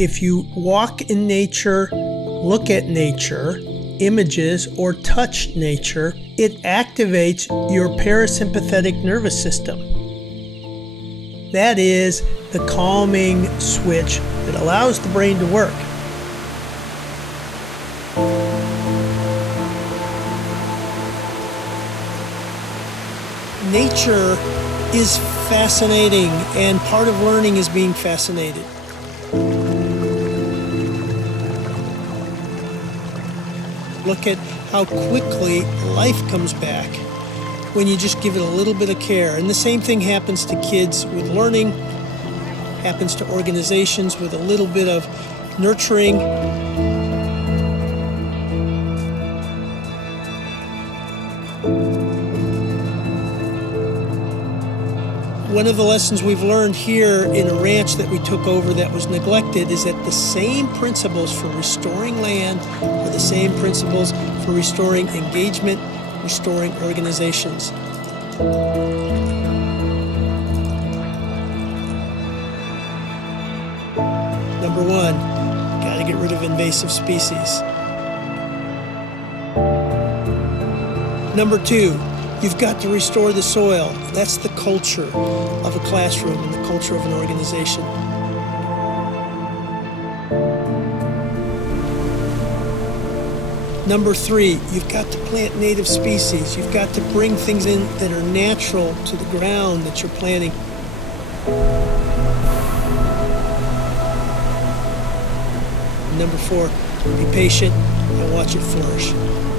If you walk in nature, look at nature, images, or touch nature, it activates your parasympathetic nervous system. That is the calming switch that allows the brain to work. Nature is fascinating, and part of learning is being fascinated. Look at how quickly life comes back when you just give it a little bit of care. And the same thing happens to kids with learning, happens to organizations with a little bit of nurturing. One of the lessons we've learned here in a ranch that we took over that was neglected is that the same principles for restoring land are the same principles for restoring engagement, restoring organizations. Number one, got to get rid of invasive species. Number two, you've got to restore the soil. That's the culture of a classroom and the culture of an organization. Number three, you've got to plant native species. You've got to bring things in that are natural to the ground that you're planting. Number four, be patient and watch it flourish.